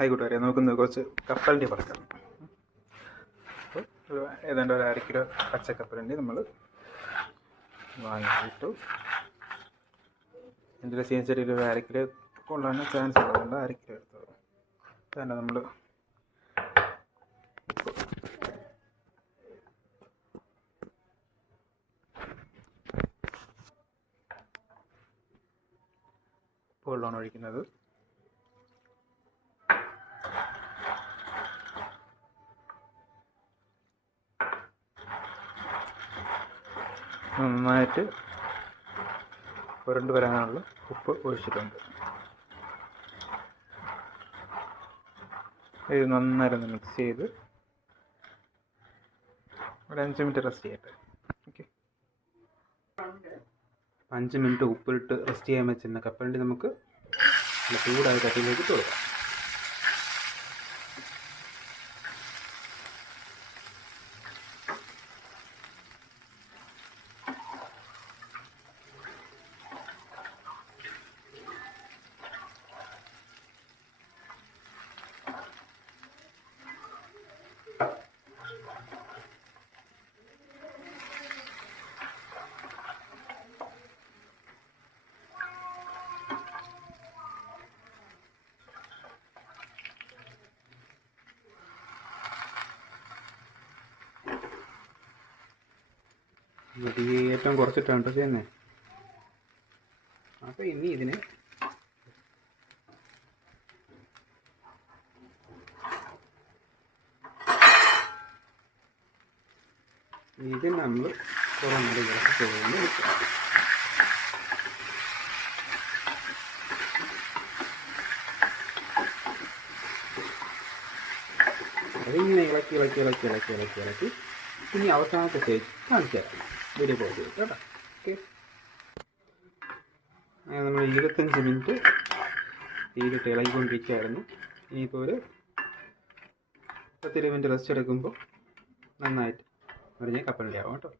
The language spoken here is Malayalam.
ആയിക്കോട്ടെ, നോക്കുന്നത് കുറച്ച് കപ്പലണ്ടി പറക്കാം. അപ്പോൾ ഏതാണ്ട് ഒരു 1/2 കിലോ പച്ചക്കപ്പലണ്ടി നമ്മൾ വാങ്ങിയിട്ടു. എൻ്റെ ഒരു സീൻസറിയിൽ ഒരു 1/2 കിലോ കൊള്ളാൻ ചാൻസ് ഉള്ളതുകൊണ്ട് 1/2 കിലോ എടുത്തത്. തന്നെ നമ്മൾ വെള്ളമാണ് ഒഴിക്കുന്നത്. നന്നായിട്ട് പുരണ്ട് വരാനുള്ള ഉപ്പ് ഒഴിച്ചിട്ടുണ്ട്. ഇത് നന്നായിട്ട് മിക്സ് ചെയ്ത് ഒരു 5 മിനിറ്റ് റെസ്റ്റ് ചെയ്യട്ടെ. ഓക്കെ, 5 മിനിറ്റ് ഉപ്പിലിട്ട് റെസ്റ്റ് ചെയ്യാൻ വെച്ചിരുന്ന കപ്പലണ്ടി നമുക്ക് ചൂടായ കട്ടിയിലേക്ക് ഇട്ട് കൊടുക്കാം. ഏറ്റവും കുറച്ചിട്ടാണ് ചെയ്യുന്നത്. അപ്പോൾ ഇനി ഇതിനെ നമ്മൾ കുറേ നേരം കിടക്കി പോകുന്നു. അതിങ്ങനെ ഇളക്കി ഇളക്കി ഇളക്കി ഇളക്കി ഇളക്കി ഇളക്കി ഇനി അവസാനത്തെ സ്റ്റേജ് കാണിച്ചു തരാം. വീഡിയോ പോയി കേട്ടോ. ഓക്കെ, അങ്ങനെ നമ്മൾ 25 മിനിറ്റ് തീരിട്ട് ഇളകിക്കൊണ്ടിരിക്കുകയായിരുന്നു. ഇനിയിപ്പോൾ ഒരു 10-20 മിനിറ്റ് റെസ്റ്റ് എടുക്കുമ്പോൾ നന്നായിട്ട് മുറിഞ്ഞ് കപ്പലണ്ടി ആവും കേട്ടോ.